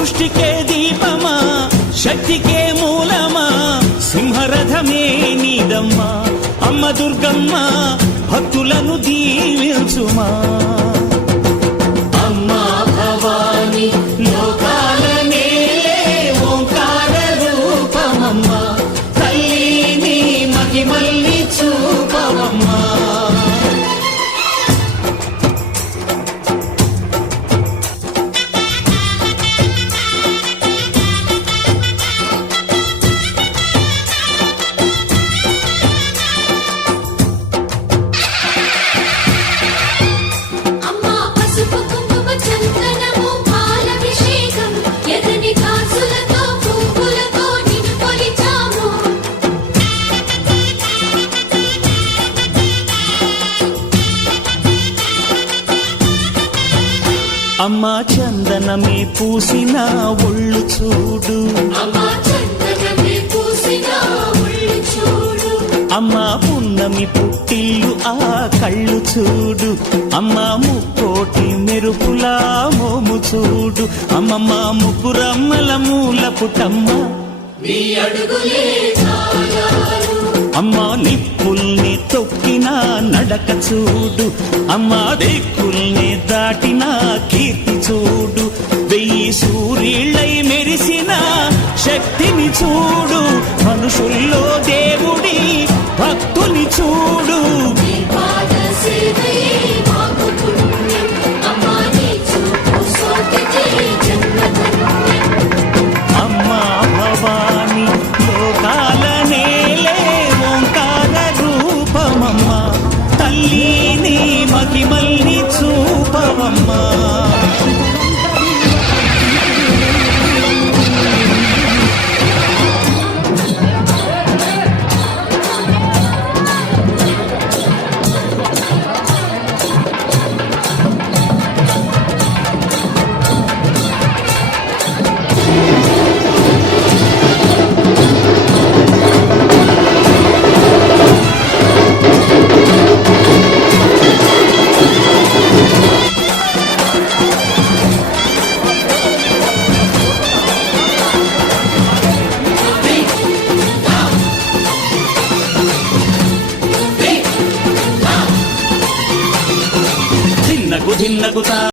సృష్టికే దీపమా శక్తికే మూలమా సింహరథమే నీదమ్మా అమ్మ దుర్గమ్మ భక్తులను దీవించుమా అమ్మా భవాని లోకాల నేలే ఓంకార రూపమమ్మా తల్లిని మహిమల్ని చూపవమ్మా అమ్మా చందనమే పూసిన ఒళ్ళు చూడు అమ్మా పున్నమి పుట్టిల్లు ఆ కళ్ళు చూడు అమ్మా ముక్కోటి మెరుపులా మోము చూడు అమ్మమ్మ ముగ్గురమ్మల మూల పుటమ్మ అమ్మా నిప్పుల్ని తొక్కిన నడక చూడు అమ్మా దిక్కుల్ని దాటిన కీర్తి చూడు 1000 సూర్యుళ్ళై మెరిసిన శక్తిని చూడు మనుషుల్లో దేవుడి భక్తుని చూడు అమ్మా భవాని లోకాల నేలే ఓంకార రూపమమ్మా తల్లిని మహిమల్ని చూపవమ్మా జిన్నకు జిన్నకు